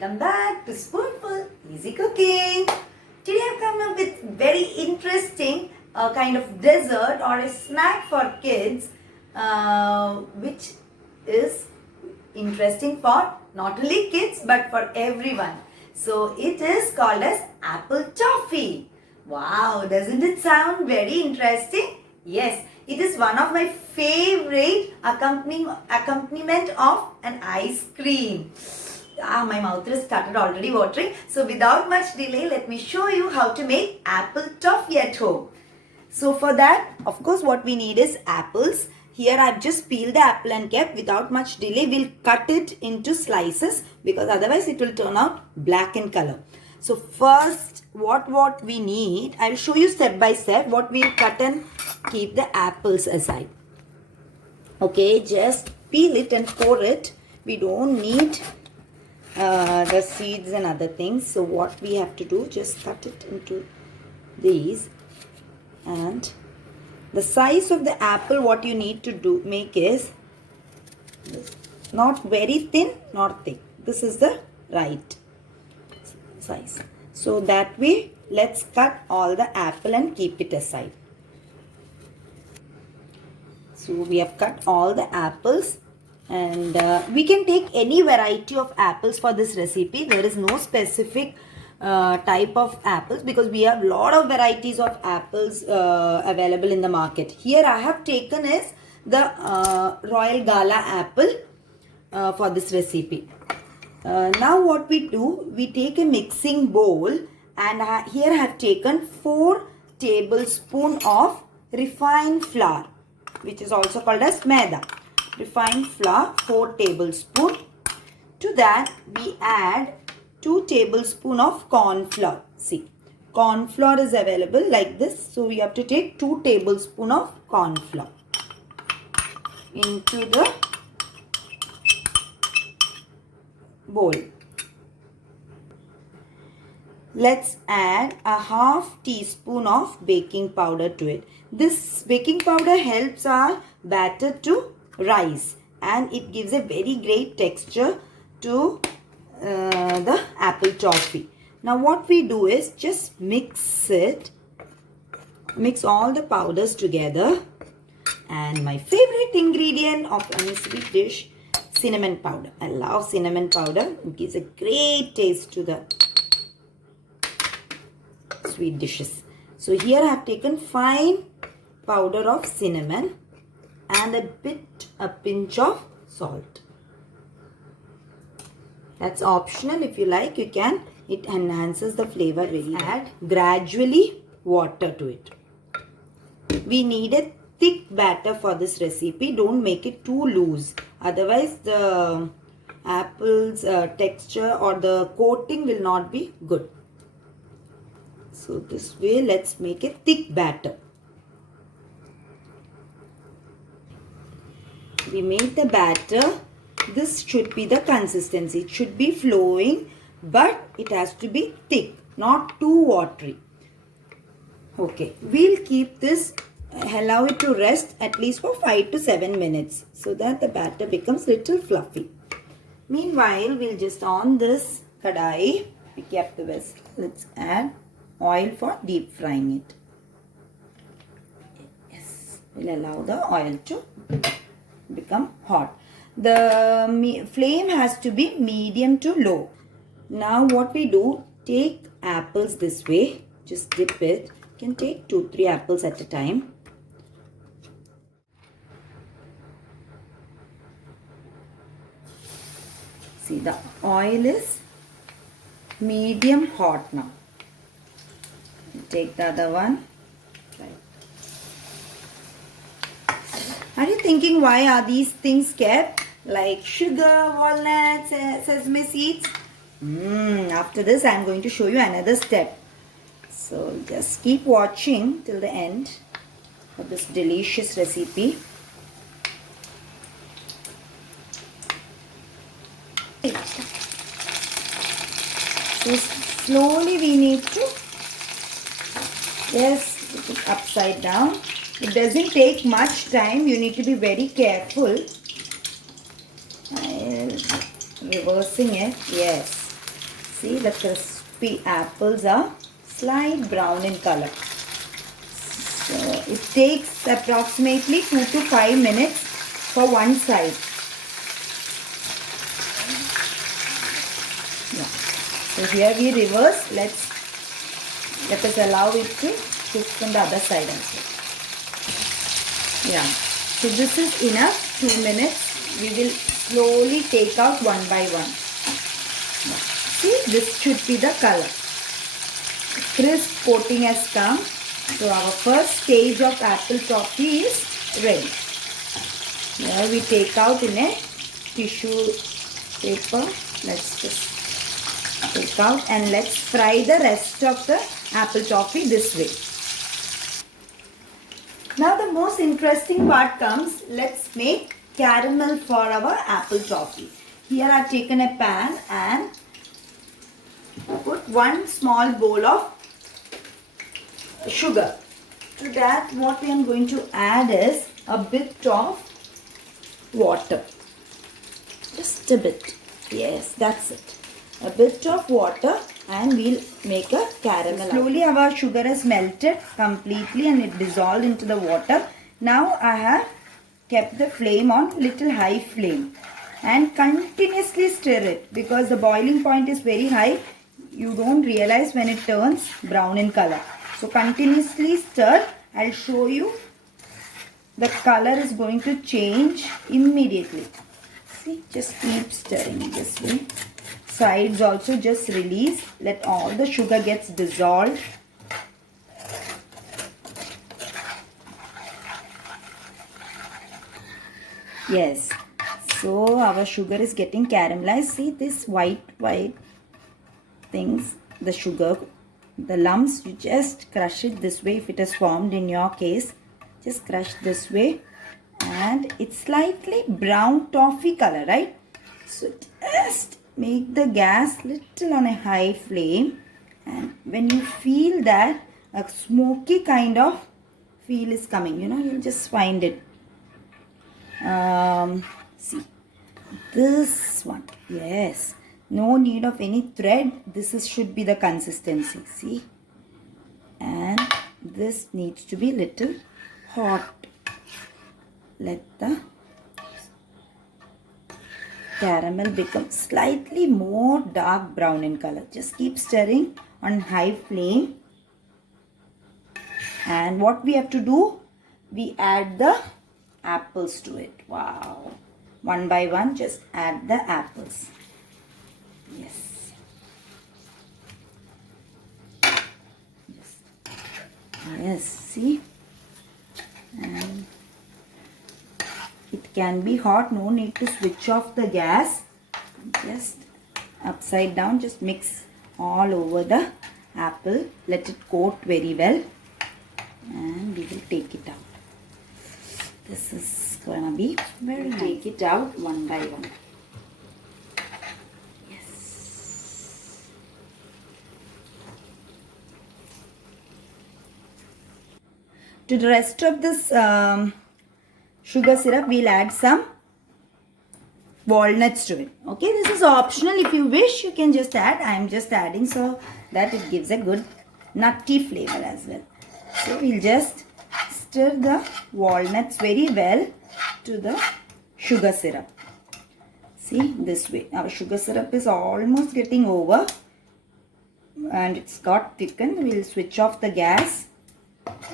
welcome back to Spoonful Easy Cooking. Today I've come up with very interesting kind of dessert or a snack for kids which is interesting for not only kids but for everyone. So it is called as apple toffee. Wow, doesn't it sound very interesting? Yes, it is one of my favorite accompaniment of an ice cream. My mouth is started already watering. So without much delay, let me show you how to make apple toffee at home. So for that, of course, what we need is apples. Here I've just peeled the apple and kept. Without much delay, we'll cut it into slices because otherwise it will turn out black in color. So first, what we need, I'll show you step by step what we'll cut and keep the apples aside. Okay, just peel it and core it. We don't need the seeds and other things. So what we have to do, just cut it into these. And the size of the apple, what you need to make is not very thin nor thick. This is the right size. So that way, let's cut all the apple and keep it aside. So we have cut all the apples, and we can take any variety of apples for this recipe. There is no specific type of apples because we have a lot of varieties of apples available in the market. Here I have taken is the Royal Gala apple for this recipe. Now what we do, we take a mixing bowl, and here I have taken 4 tablespoons of refined flour, which is also called as Maida. Refined flour, 4 tablespoons. To that we add 2 tablespoons of corn flour. See, corn flour is available like this. So we have to take 2 tablespoons of corn flour into the bowl. Let's add a half teaspoon of baking powder to it. This baking powder helps our batter to rise, and it gives a very great texture to the apple toffee. Now what we do is just mix all the powders together, and my favorite ingredient of any sweet dish, cinnamon powder. I love cinnamon powder. It gives a great taste to the sweet dishes. So here I have taken fine powder of cinnamon and a pinch of salt. That's optional. If you like, you can. It enhances the flavor really. Add gradually water to it. We need a thick batter for this recipe. Don't make it too loose. Otherwise, the apple's texture or the coating will not be good. So this way, let's make a thick batter. We made the batter. This should be the consistency. It should be flowing, but it has to be thick, not too watery. Okay, we'll keep this, allow it to rest at least for 5 to 7 minutes so that the batter becomes little fluffy. Meanwhile, we'll just on this kadai, we kept the vessel. Let's add oil for deep frying it. Yes, we'll allow the oil to become hot. The flame has to be medium to low. Now what we do, take apples this way, just dip it. You can take 2-3 apples at a time. See, the oil is medium hot now. Take the other one. Are you thinking why are these things kept? Like sugar, walnuts, sesame seeds? After this, I am going to show you another step. So just keep watching till the end for this delicious recipe. So slowly we need to just put it upside down. It doesn't take much time. You need to be very careful. Reversing it. Yes. See, the crispy apples are slight brown in color. So it takes approximately 2 to 5 minutes for one side. Yeah. So here we reverse. Let us allow it to shift on the other side also. Yeah. So this is enough. 2 minutes. We will slowly take out one by one. See, this should be the color. Crisp coating has come. So our first stage of apple toffee is ready. Now we take out in a tissue paper. Let's just take out and let's fry the rest of the apple toffee this way. Now the most interesting part comes. Let's make caramel for our apple toffee. Here I have taken a pan and put one small bowl of sugar. To that, what we are going to add is a bit of water. Just a bit. Yes, that's it. A bit of water and we'll make a caramel. Slowly our sugar has melted completely and it dissolved into the water. Now I have kept the flame on little high flame and continuously stir it because the boiling point is very high. You don't realize when it turns brown in color. So continuously stir. I'll show you. The color is going to change immediately. See, just keep stirring this way. Sides also just release. Let all the sugar gets dissolved. Yes. So our sugar is getting caramelized. See this white things, the sugar, the lumps, you just crush it this way. If it is formed in your case, just crush this way and it's slightly brown toffee color, right? So just make the gas little on a high flame and when you feel that a smoky kind of feel is coming, you'll just find it. See this one. Yes. No need of any thread. This should be the consistency. See? And this needs to be little hot. Let the caramel become slightly more dark brown in color. Just keep stirring on high flame. And what we have to do, we add the apples to it. Wow. One by one, just add the apples. Yes. Yes, see? And it can be hot, no need to switch off the gas. Just upside down, just mix all over the apple. Let it coat very well. And we will take it out. This is gonna be very nice. Take it out one by one. To the rest of this sugar syrup, we'll add some walnuts to it. Okay, this is optional. If you wish, you can just add. I am just adding so that it gives a good nutty flavor as well. So we'll just stir the walnuts very well to the sugar syrup. See, this way. Our sugar syrup is almost getting over and it's got thickened. We'll switch off the gas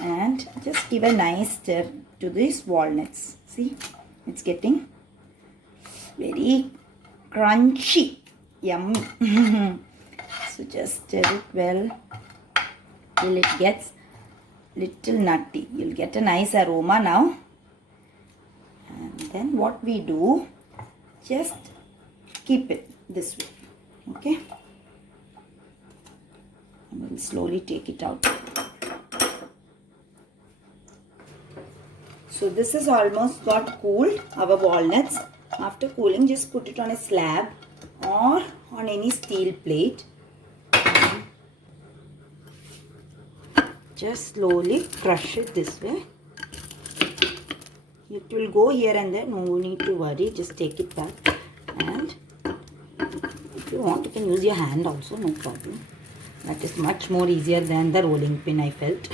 and just give a nice stir to these walnuts. See, it's getting very crunchy. Yummy. So just stir it well till it gets little nutty. You'll get a nice aroma now. And then what we do, just keep it this way. Okay. And we'll slowly take it out. So this is almost got cooled, our walnuts. After cooling, just put it on a slab or on any steel plate. Just slowly crush it this way. It will go here and there, no need to worry, just take it back and If you want, you can use your hand also, no problem. That is much more easier than the rolling pin, I felt.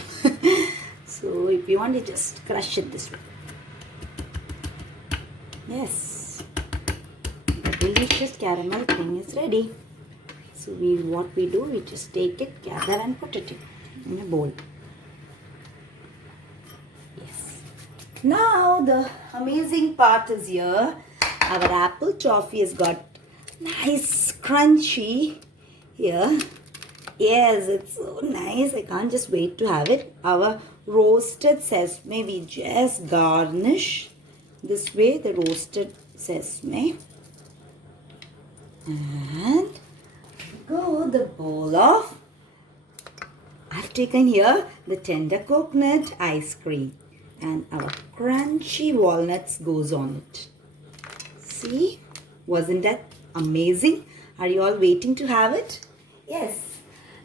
So if you want, you just crush it this way. Yes, the delicious caramel thing is ready. So what we do, we just take it, gather and put it in a bowl. Yes. Now the amazing part is here. Our apple toffee has got nice crunchy here. Yes, it's so nice. I can't just wait to have it. Our roasted sesame, we just garnish this way the roasted sesame. And go the bowl of, I've taken here the tender coconut ice cream. And our crunchy walnuts goes on it. See? Wasn't that amazing? Are you all waiting to have it? Yes.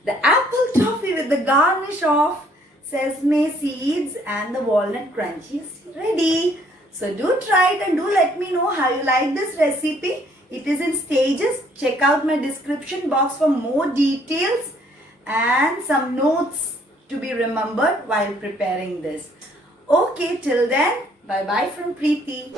The apple toffee with the garnish of sesame seeds and the walnut crunchy is ready. So do try it and do let me know how you like this recipe. It is in stages. Check out my description box for more details and some notes to be remembered while preparing this. Okay, till then, bye-bye from Preeti.